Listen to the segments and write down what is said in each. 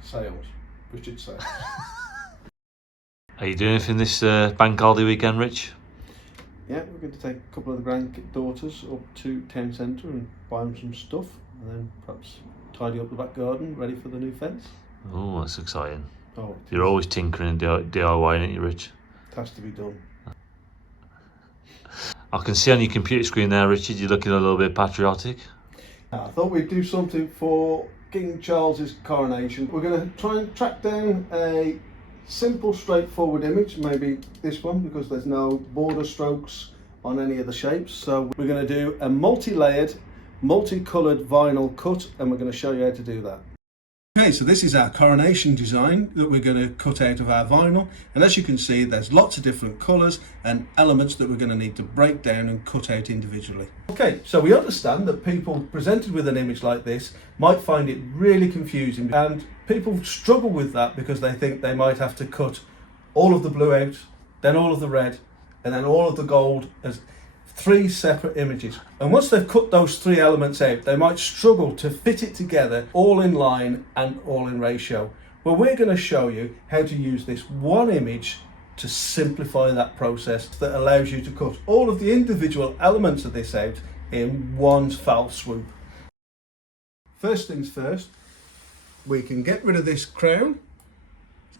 Sales. Richard Sales. Are you doing anything this bank holiday weekend, Rich? Yeah, we're going to take a couple of the granddaughters up to town centre and buy them some stuff, and then perhaps tidy up the back garden, ready for the new fence. Oh, that's exciting. Oh, You're always tinkering and DIY, aren't you, Rich? it has to be done. I can see on your computer screen there, Richard, you're looking a little bit patriotic. I thought we'd do something for King Charles's coronation. We're going to try and track down a simple, straightforward image, maybe this one, because there's no border strokes on any of the shapes. So we're going to do a multi-layered, multi-coloured vinyl cut, and we're going to show you how to do that. Okay, so this is our coronation design that we're going to cut out of our vinyl, and as you can see there's lots of different colours and elements that we're going to need to break down and cut out individually. Okay, so we understand that people presented with an image like this might find it really confusing, and people struggle with that because they think they might have to cut all of the blue out, then all of the red, and then all of the gold as three separate images. And once they've cut those three elements out, they might struggle to fit it together all in line and all in ratio. Well, we're going to show you how to use this one image to simplify that process that allows you to cut all of the individual elements of this out in one foul swoop. First things first, we can get rid of this crown.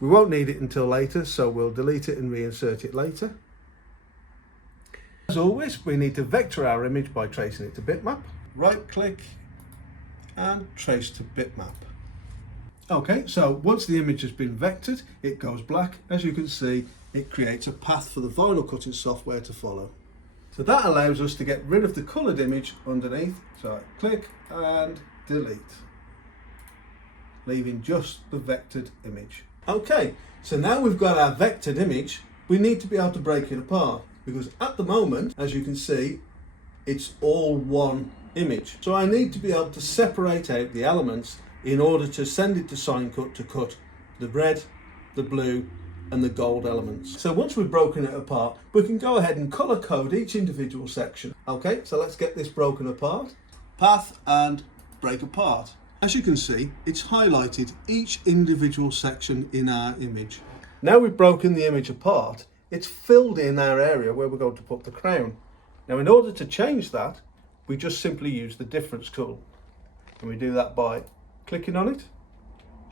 We won't need it until later, so we'll delete it and reinsert it later. As always, we need to vector our image by tracing it to bitmap. Right click and trace to bitmap. Okay, so once the image has been vectored, it goes black. As you can see, it creates a path for the vinyl cutting software to follow. So that allows us to get rid of the coloured image underneath. So I click and delete, leaving just the vectored image. Okay, so now we've got our vectored image, we need to be able to break it apart, because at the moment, as you can see, it's all one image. So I need to be able to separate out the elements in order to send it to SignCut to cut the red, the blue, and the gold elements. So once we've broken it apart, we can go ahead and color code each individual section. Okay, so let's get this broken apart. Path and break apart. As you can see, it's highlighted each individual section in our image. Now we've broken the image apart, it's filled in our area where we're going to put the crown. Now in order to change that, we just simply use the difference tool. And we do that by clicking on it,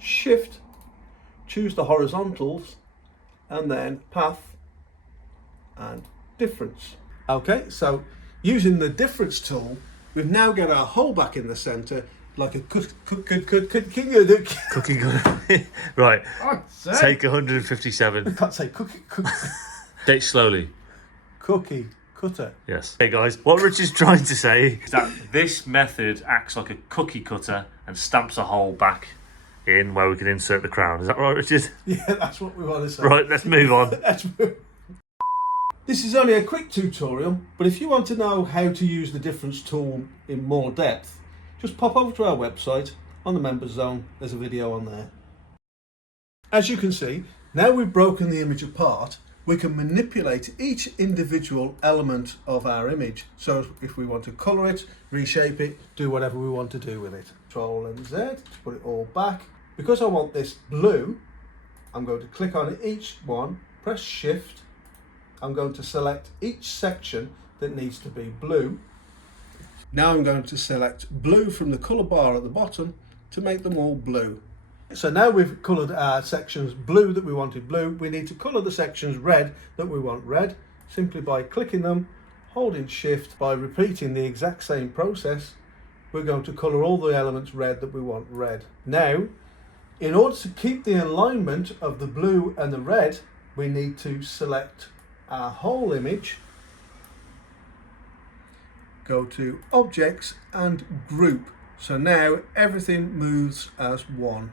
shift, choose the horizontals, and then path and difference. Okay, so using the difference tool, we've now got our hole back in the center like a cookie cutter. Right, take 157. I can't say cookie. Say it slowly. Cookie cutter. Yes. Hey guys, what Rich is trying to say is that this method acts like a cookie cutter and stamps a hole back in where we can insert the crown. Is that right, Richard? Yeah, that's what we want to say. Right, let's move on. This is only a quick tutorial, but if you want to know how to use the difference tool in more depth, just pop over to our website. On the members zone, there's a video on there. As you can see, now we've broken the image apart, we can manipulate each individual element of our image. So if we want to colour it, reshape it, do whatever we want to do with it. Control and Z to put it all back. Because I want this blue, I'm going to click on each one, press Shift. I'm going to select each section that needs to be blue. Now I'm going to select blue from the colour bar at the bottom to make them all blue. So now we've coloured our sections blue that we wanted blue, we need to colour the sections red that we want red, simply by clicking them, holding Shift. By repeating the exact same process, we're going to colour all the elements red that we want red. Now, in order to keep the alignment of the blue and the red, we need to select our whole image, go to Objects and Group. So now everything moves as one.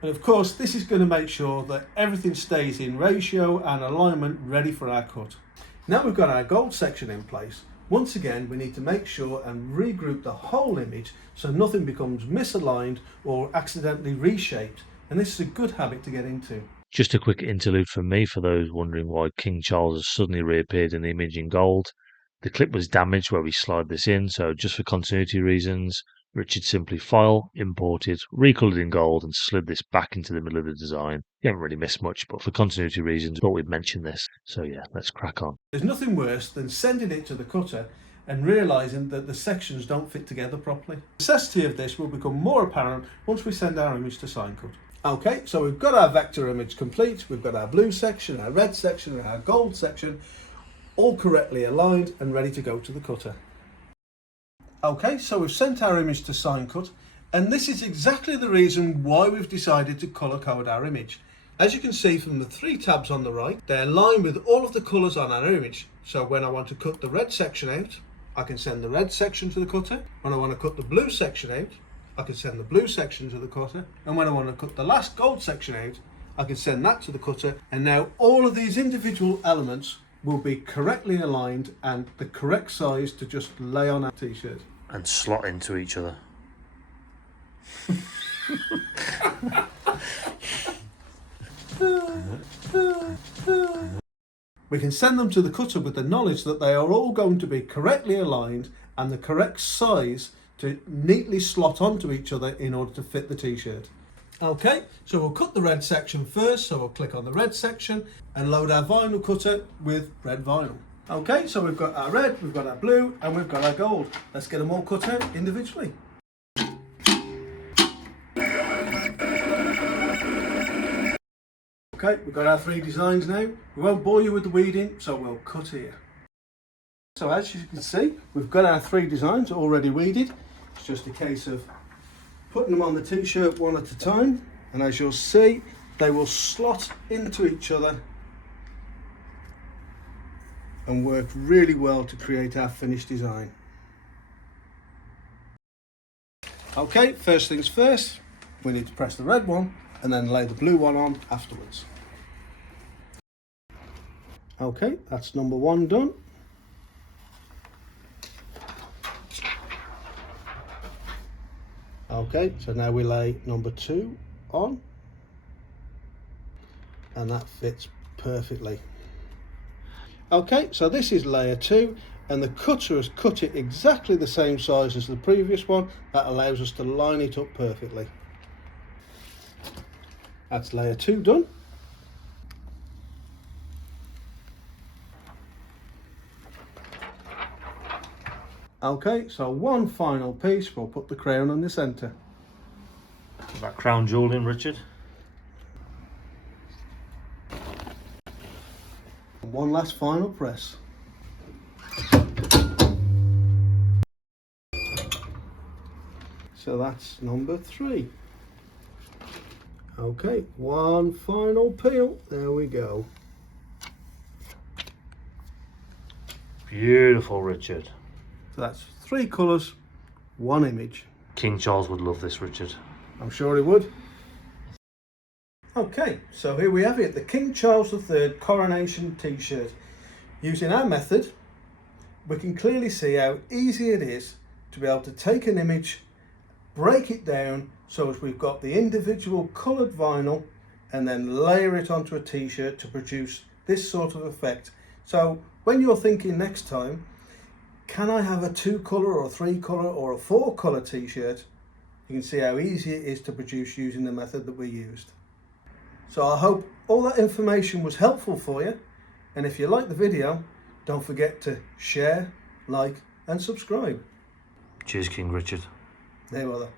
And of course, this is going to make sure that everything stays in ratio and alignment ready for our cut. Now we've got our gold section in place. Once again, we need to make sure and regroup the whole image so nothing becomes misaligned or accidentally reshaped. And this is a good habit to get into. Just a quick interlude from me for those wondering why King Charles has suddenly reappeared in the image in gold. The clip was damaged where we slide this in, so just for continuity reasons, Richard simply file, imported, recoloured in gold and slid this back into the middle of the design. You haven't really missed much, but for continuity reasons, thought we'd mention this. So yeah, let's crack on. There's nothing worse than sending it to the cutter and realising that the sections don't fit together properly. The necessity of this will become more apparent once we send our image to SignCut. Okay, so we've got our vector image complete, we've got our blue section, our red section and our gold section all correctly aligned and ready to go to the cutter. Okay, so we've sent our image to SignCut, and this is exactly the reason why we've decided to colour code our image. As you can see from the 3 tabs on the right, they're aligned with all of the colours on our image. So when I want to cut the red section out, I can send the red section to the cutter. When I want to cut the blue section out, I can send the blue section to the cutter. And when I want to cut the last gold section out, I can send that to the cutter. And now all of these individual elements will be correctly aligned and the correct size to just lay on our t-shirt. And slot into each other. We can send them to the cutter with the knowledge that they are all going to be correctly aligned and the correct size to neatly slot onto each other in order to fit the t-shirt. Okay, so we'll cut the red section first, so we'll click on the red section and load our vinyl cutter with red vinyl. Okay, so we've got our red, we've got our blue and we've got our gold. Let's get them all cut out individually. Okay, we've got our 3 designs now. We won't bore you with the weeding, so we'll cut here. So as you can see, we've got our 3 designs already weeded. It's just a case of putting them on the t-shirt one at a time, and as you'll see, they will slot into each other and work really well to create our finished design. Okay, first things first, we need to press the red one and then lay the blue one on afterwards. Okay, that's number 1 done. Okay, so now we lay number 2 on, and that fits perfectly. Okay, so this is layer 2, and the cutter has cut it exactly the same size as the previous one. That allows us to line it up perfectly. That's layer 2 done. Okay, so one final piece, we'll put the crown in the centre. Put that crown jewel in, Richard. One last final press. So that's number 3. Okay, one final peel, there we go. Beautiful, Richard. So that's 3 colours, 1 image. King Charles would love this, Richard. I'm sure he would. Okay, so here we have it, the King Charles III Coronation t-shirt. Using our method, we can clearly see how easy it is to be able to take an image, break it down so as we've got the individual coloured vinyl and then layer it onto a t-shirt to produce this sort of effect. So when you're thinking next time, can I have a 2 colour or a 3 colour or a 4 colour t-shirt? You can see how easy it is to produce using the method that we used. So I hope all that information was helpful for you, and if you like the video, don't forget to share, like and subscribe. Cheers, King Richard. There we are.